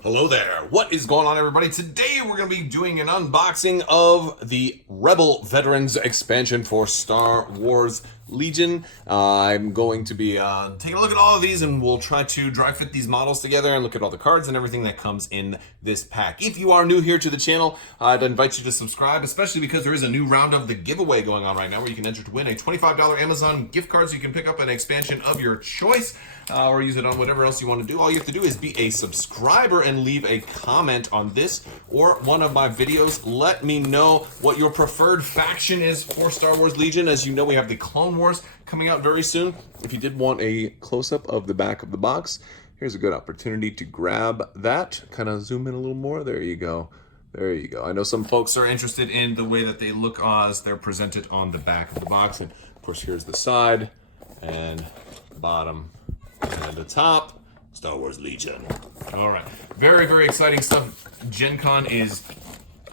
Hello there. What is going on, everybody? Today we're going to be doing an unboxing of the Rebel Veterans expansion for Star Wars Legion. I'm going to be taking a look at all of these, and we'll try to dry fit these models together and look at all the cards and everything that comes in this pack. If you are new here to the channel, I'd invite you to subscribe, especially because there is a new round of the giveaway going on right now where you can enter to win a $25 Amazon gift card so you can pick up an expansion of your choice. Or use it on whatever else you want to do. All you have to do is be a subscriber and leave a comment on this or one of my videos. Let me know what your preferred faction is for Star Wars Legion. As you know, we have the Clone Wars coming out very soon. If you did want a close-up of the back of the box, here's a good opportunity to grab that. Kind of zoom in a little more. There you go. There you go. I know some folks are interested in the way that they look as they're presented on the back of the box. And of course, here's the side and bottom. And the top, Star Wars Legion. All right, very, very exciting stuff. Gen Con is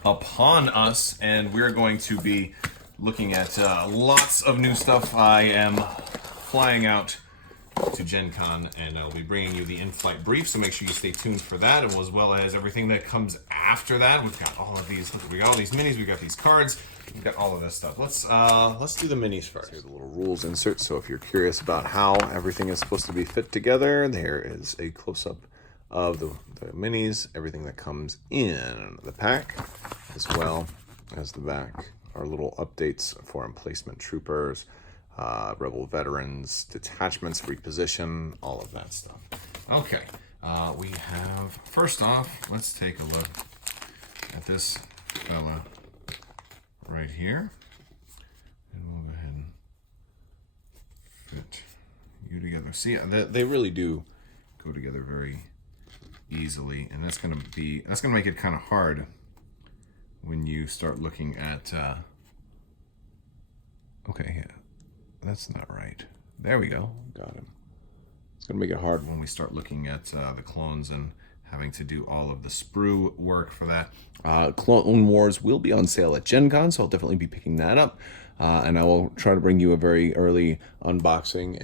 upon us, and we're going to be looking at lots of new stuff. I am flying out to Gen Con, and I'll be bringing you the in-flight brief, so make sure you stay tuned for that, as well as everything that comes after that. We've got all of these. Look, we got all these minis. We got these cards. We've got all of this stuff. Let's do the minis first. Here's a little rules insert. So if you're curious about how everything is supposed to be fit together, there is a close-up of the minis, everything that comes in the pack, as well as the back. Our little updates for emplacement troopers, Rebel veterans, detachments, reposition, all of that stuff. Okay, we have, first off, let's take a look at this fella right here. And we'll go ahead and fit you together. See, they really do go together very easily, and that's gonna make it kind of hard when you start looking at, okay, yeah. That's not right. There we go. Got him. It's going to make it hard when we start looking at the clones and having to do all of the sprue work for that. Clone Wars will be on sale at Gen Con, so I'll definitely be picking that up. And I will try to bring you a very early unboxing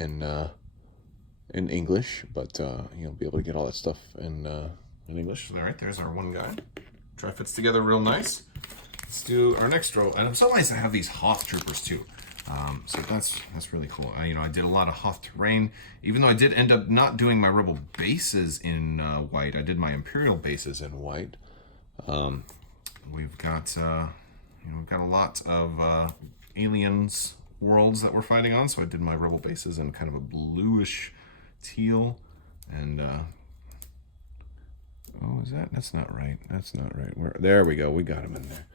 in English, but you'll be able to get all that stuff in English. All right, there's our one guy. Try fits together real nice. Let's do our next row. And I'm so nice to have these Hoth troopers too. So that's really cool. I did a lot of Hoth terrain, even though I did end up not doing my Rebel bases in white. I did my Imperial bases in white. We've got we've got a lot of aliens worlds that we're fighting on, so I did my Rebel bases in kind of a bluish teal. And oh, is that's not right? That's not right. There we go. We got him in there.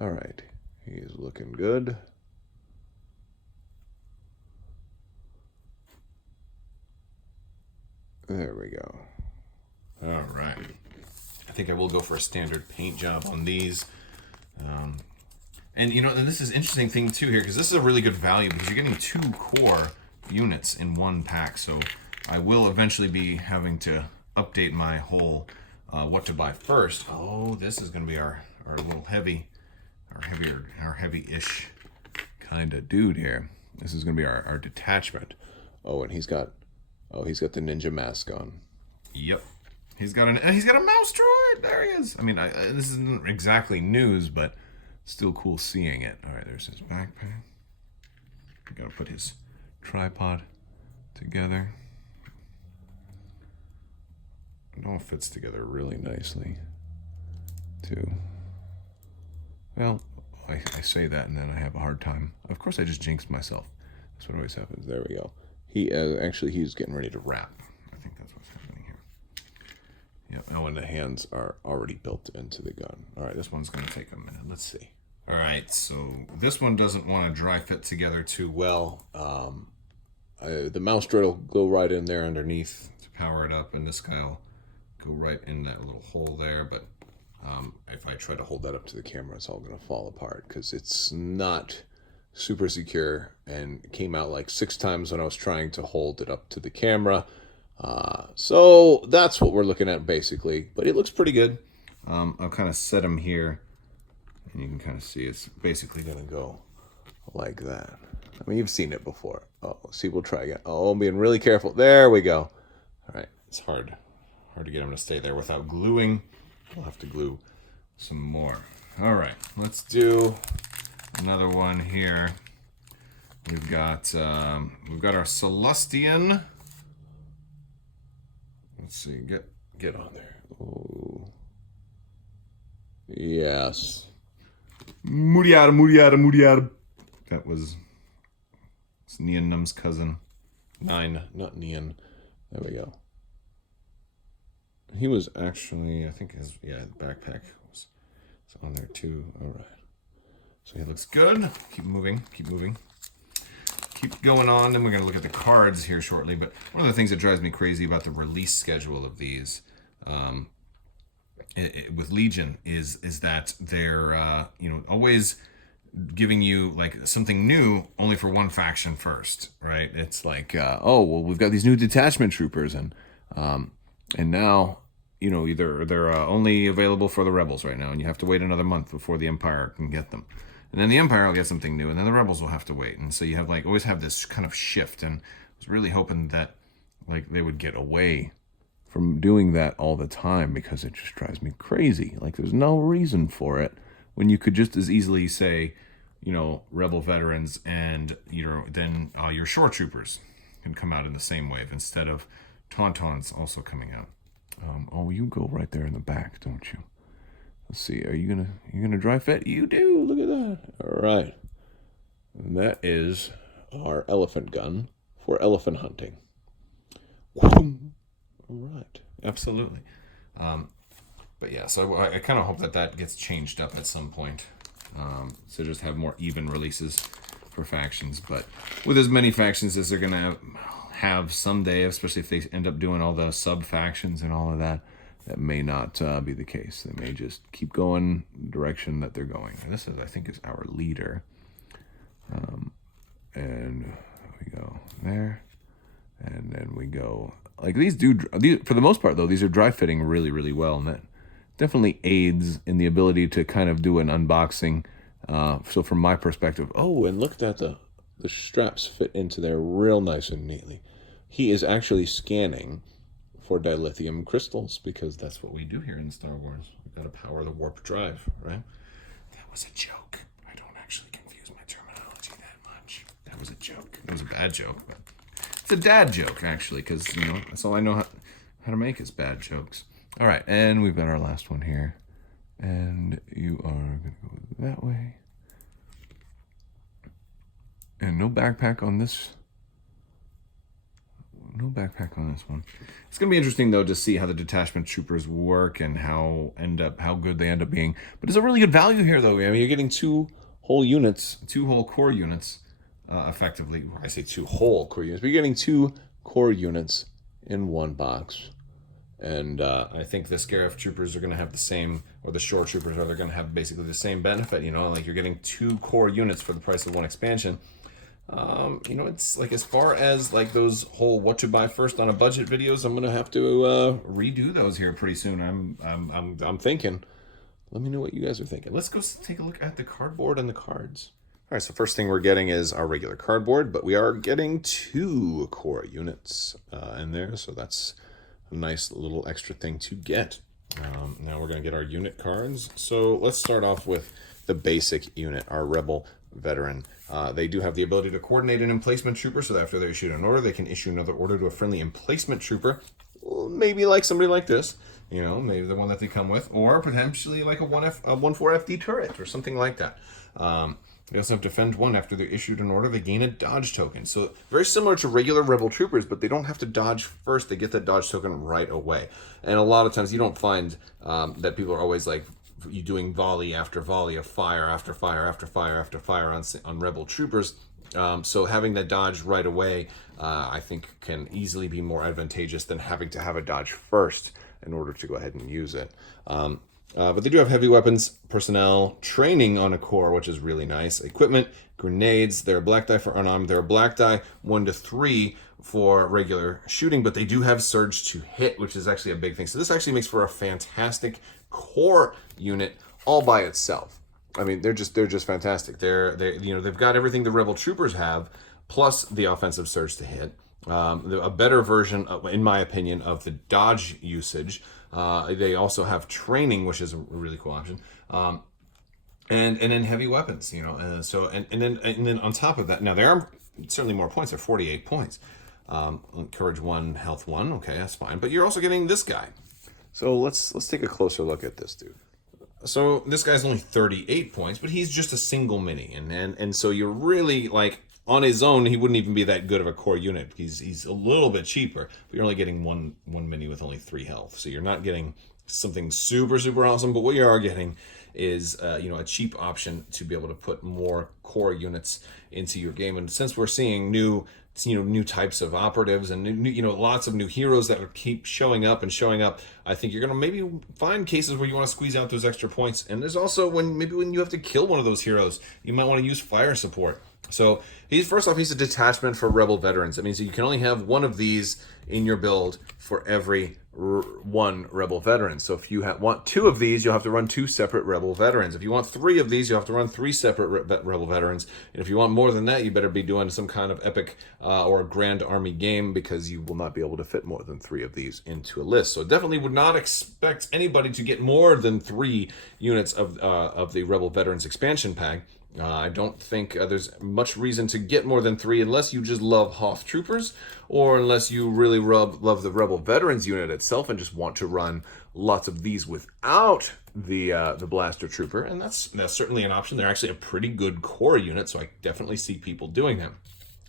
All right, he's looking good. There we go. All right. I think I will go for a standard paint job on these. And this is an interesting thing too here, because this is a really good value because you're getting 2 core units in one pack. So I will eventually be having to update my whole what to buy first. Oh, this is going to be our little our heavy-ish kind of dude here. This is going to be our detachment. Oh, and he's got the ninja mask on. Yep. He's got a mouse droid. There he is. I mean, this isn't exactly news, but still cool seeing it. All right, there's his backpack. We gotta put his tripod together. It all fits together really nicely, too. Well, I say that and then I have a hard time. Of course, I just jinxed myself. That's what always happens. There we go. He's getting ready to wrap. I think that's what's happening here. Yep. Oh, and the hands are already built into the gun. All right, this one's going to take a minute. Let's see. All right, so this one doesn't want to dry fit together too well. The mouse droid will go right in there underneath to power it up, and this guy will go right in that little hole there. But if I try to hold that up to the camera, it's all going to fall apart because it's not super secure and came out like 6 times when I was trying to hold it up to the camera. So that's what we're looking at basically, but it looks pretty good. I'll kind of set him here and you can kind of see it's basically going to go like that. I mean, you've seen it before. Oh, see, we'll try again. Oh, I'm being really careful. There we go. All right, it's hard hard to get them to stay there without gluing. We'll have to glue some more. All right, let's do another one here. We've got our Celestian. Let's see, get on there. Oh, yes. Muriar. That was Nian Num's cousin. 9, not Nian. There we go. He was actually, I think his backpack was on there too. All right. So he looks good. Keep moving. Keep going on. Then we're going to look at the cards here shortly. But one of the things that drives me crazy about the release schedule of these with Legion is that they're always giving you like something new only for one faction first, right? It's like, oh well, we've got these new detachment troopers, and now either they're only available for the rebels right now, and you have to wait another month before the Empire can get them, and then the Empire will get something new, and then the rebels will have to wait, and so you have always have this kind of shift. And I was really hoping that like they would get away from doing that all the time, because it just drives me crazy. Like there's no reason for it when you could just as easily say, rebel veterans and then your shore troopers can come out in the same wave instead of Tauntauns also coming out. Oh, you go right there in the back, don't you? Let's see. Are you gonna dry fit? You do. Look at that. All right. And that is our elephant gun for elephant hunting. All right. Absolutely. But yeah, so I kind of hope that gets changed up at some point. So just have more even releases for factions. But with as many factions as they're gonna have someday, especially if they end up doing all the sub factions and all of that, that may not be the case. They may just keep going the direction that they're going. And this I think is our leader. And we go there, and then we go like these for the most part though, these are dry fitting really, really well, and that definitely aids in the ability to kind of do an unboxing. So from my perspective, oh, and look at that, the straps fit into there real nice and neatly. He is actually scanning for dilithium crystals, because that's what we do here in Star Wars. We've got to power the warp drive, right? That was a joke. I don't actually confuse my terminology that much. That was a joke. It was a bad joke, but it's a dad joke, actually, because, that's all I know how to make is bad jokes. All right, and we've got our last one here. And you are going to go that way. And no backpack on this. No backpack on this one. It's going to be interesting, though, to see how the detachment troopers work and how good they end up being. But it's a really good value here, though. I mean, you're getting 2 whole core units, effectively. I say 2 whole core units, but you're getting 2 core units in one box. And I think the Scarif troopers are going to have the same, or the shore troopers they're going to have basically the same benefit. Like you're getting 2 core units for the price of 1 expansion. It's like, as far as like those whole what to buy first on a budget videos, I'm gonna have to redo those here pretty soon. I'm thinking. Let me know what you guys are thinking. Let's go take a look at the cardboard and the cards. All right, so first thing we're getting is our regular cardboard, but we are getting 2 core units in there, so that's a nice little extra thing to get. Now we're gonna get our unit cards. So let's start off with the basic unit, our Rebel Veteran. They do have the ability to coordinate an emplacement trooper, so that after they issue an order, they can issue another order to a friendly emplacement trooper. Maybe like somebody like this, maybe the one that they come with, or potentially like a 1-4 FD turret or something like that. They also have defend 1 after they're issued an order. They gain a dodge token. So very similar to regular Rebel troopers, but they don't have to dodge first. They get that dodge token right away. And a lot of times you don't find that people are always like you doing volley after volley of fire after fire after fire after fire on Rebel troopers. So having that dodge right away, I think, can easily be more advantageous than having to have a dodge first in order to go ahead and use it. But they do have heavy weapons, personnel, training on a core, which is really nice. Equipment, grenades. They're a black die for unarmed. They're a black die 1 to 3 for regular shooting, but they do have surge to hit, which is actually a big thing. So this actually makes for a fantastic core unit all by itself. I mean, they're just fantastic. They've got everything the Rebel troopers have, plus the offensive surge to hit. a better version, in my opinion, of the dodge usage. They also have training, which is a really cool option. And then heavy weapons, and then on top of that, now there are certainly more points. There are 48 points. Courage 1, health 1. Okay, that's fine. But you're also getting this guy. So let's take a closer look at this dude. So this guy's only 38 points, but he's just a single mini, and so you're really like on his own, he wouldn't even be that good of a core unit. He's a little bit cheaper, but you're only getting one mini with only 3 health. So you're not getting something super awesome, but what you are getting is a cheap option to be able to put more core units into your game. And since we're seeing new types of operatives and new, lots of new heroes that keep showing up, I think you're gonna maybe find cases where you want to squeeze out those extra points. And there's also when you have to kill one of those heroes, you might want to use fire support. So he's a detachment for rebel veterans. That means you can only have one of these in your build for every one rebel veteran. So if you want 2 of these, you'll have to run 2 separate rebel veterans. If you want 3 of these, you'll have to run 3 separate rebel veterans. And if you want more than that, you better be doing some kind of epic or grand army game, because you will not be able to fit more than 3 of these into a list. So definitely would not expect anybody to get more than 3 units of the rebel veterans expansion pack. I don't think there's much reason to get more than 3 unless you just love Hoth Troopers, or unless you really love the Rebel Veterans unit itself and just want to run lots of these without the Blaster Trooper, and that's certainly an option. They're actually a pretty good core unit, so I definitely see people doing them.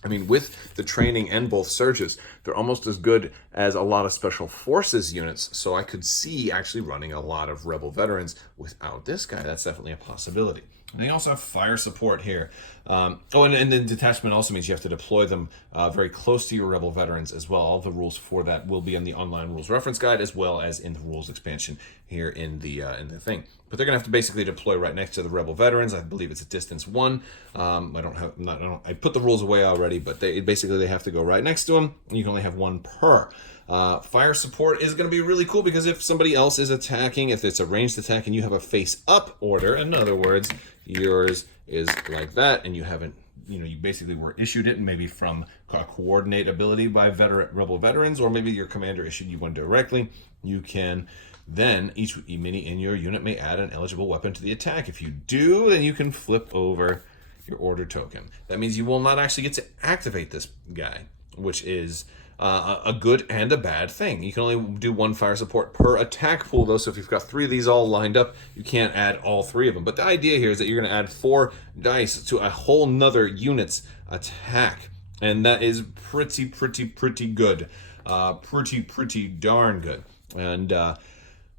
I mean, with the training and both surges, they're almost as good as a lot of special forces units, so I could see actually running a lot of Rebel Veterans without this guy. That's definitely a possibility. And they also have fire support here. And then detachment also means you have to deploy them very close to your Rebel Veterans as well. All the rules for that will be in the online rules reference guide, as well as in the rules expansion here in the thing. But they're gonna have to basically deploy right next to the Rebel Veterans. I believe it's a distance 1. I put the rules away already, but they have to go right next to them. And you can only have 1 per. Fire support is going to be really cool, because if somebody else is attacking, if it's a ranged attack and you have a face-up order, in other words, yours is like that, and you haven't, you basically were issued it maybe from a coordinate ability by Rebel Veterans, or maybe your commander issued you one directly, you can then, each mini in your unit may add an eligible weapon to the attack. If you do, then you can flip over your order token. That means you will not actually get to activate this guy, which is a good and a bad thing. You can only do 1 fire support per attack pool, though, so if you've got 3 of these all lined up, you can't add all 3 of them. But the idea here is that you're going to add 4 dice to a whole nother unit's attack, and that is pretty good. Pretty darn good. And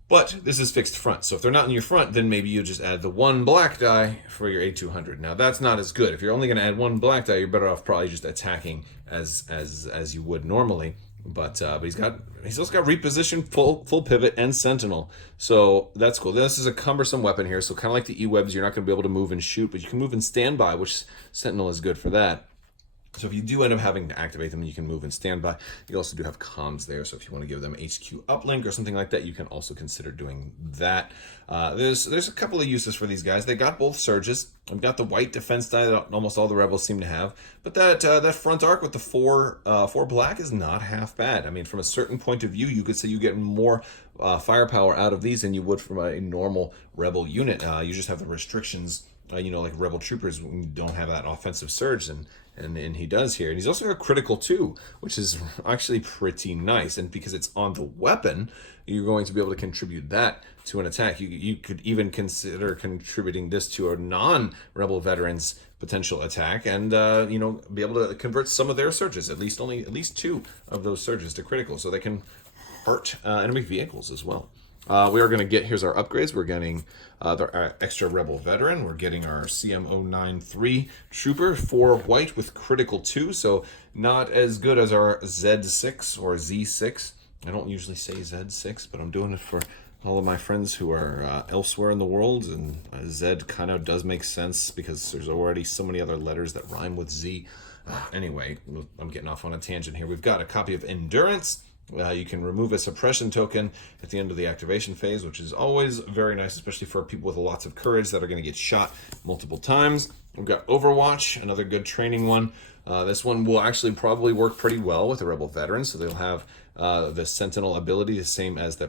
but this is fixed front, so if they're not in your front, then maybe you just add the 1 black die for your A200. Now that's not as good. If you're only going to add 1 black die, you're better off probably just attacking as you would normally. But he's also got reposition, full pivot, and sentinel, so that's cool. This is a cumbersome weapon here, so kind of like the E-webs, you're not going to be able to move and shoot, but you can move and standby, which sentinel is good for that. So if you do end up having to activate them, you can move and standby. You also do have comms there, so if you want to give them HQ uplink or something like that, you can also consider doing that. There's a couple of uses for these guys. They got both surges. We've got the white defense die that almost all the rebels seem to have, but that front arc with the 4 black is not half bad. I mean, from a certain point of view, you could say you get more firepower out of these than you would from a normal rebel unit. You just have the restrictions. Like Rebel Troopers don't have that offensive surge, and he does here. And he's also got critical 2, which is actually pretty nice. And because it's on the weapon, you're going to be able to contribute that to an attack. You could even consider contributing this to a non-Rebel Veterans potential attack, and be able to convert some of their surges, at least 2 of those surges to critical, so they can hurt enemy vehicles as well. We are going to get, here's our upgrades. We're getting our extra Rebel Veteran. We're getting our CM093 Trooper, 4 white with critical 2, so not as good as our Z6 or Z6. I don't usually say Z6, but I'm doing it for all of my friends who are elsewhere in the world, and Z kind of does make sense because there's already so many other letters that rhyme with Z. Anyway, I'm getting off on a tangent here. We've got a copy of Endurance. You can remove a suppression token at the end of the activation phase, which is always very nice, especially for people with lots of courage that are going to get shot multiple times. We've got Overwatch, another good training one. This one will actually probably work pretty well with the Rebel veterans, so they'll have the Sentinel ability, the same as the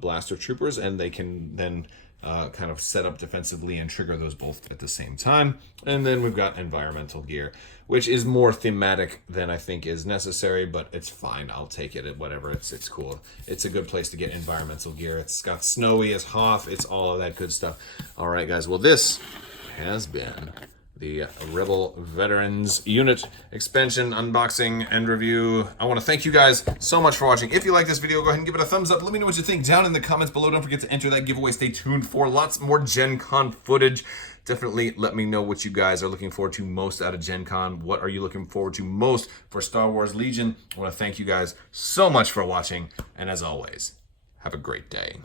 Blaster Troopers, and they can then kind of set up defensively and trigger those both at the same time. And then we've got Environmental Gear, which is more thematic than I think is necessary, but it's fine. I'll take it at whatever. It's cool. It's a good place to get environmental gear. It's got Snowy as Hoth. It's all of that good stuff. All right, guys. Well, this has been the Rebel Veterans Unit expansion unboxing and review. I want to thank you guys so much for watching. If you like this video, go ahead and give it a thumbs up. Let me know what you think down in the comments below. Don't forget to enter that giveaway. Stay tuned for lots more Gen Con footage. Definitely let me know what you guys are looking forward to most out of Gen Con. What are you looking forward to most for Star Wars Legion? I want to thank you guys so much for watching. And as always, have a great day.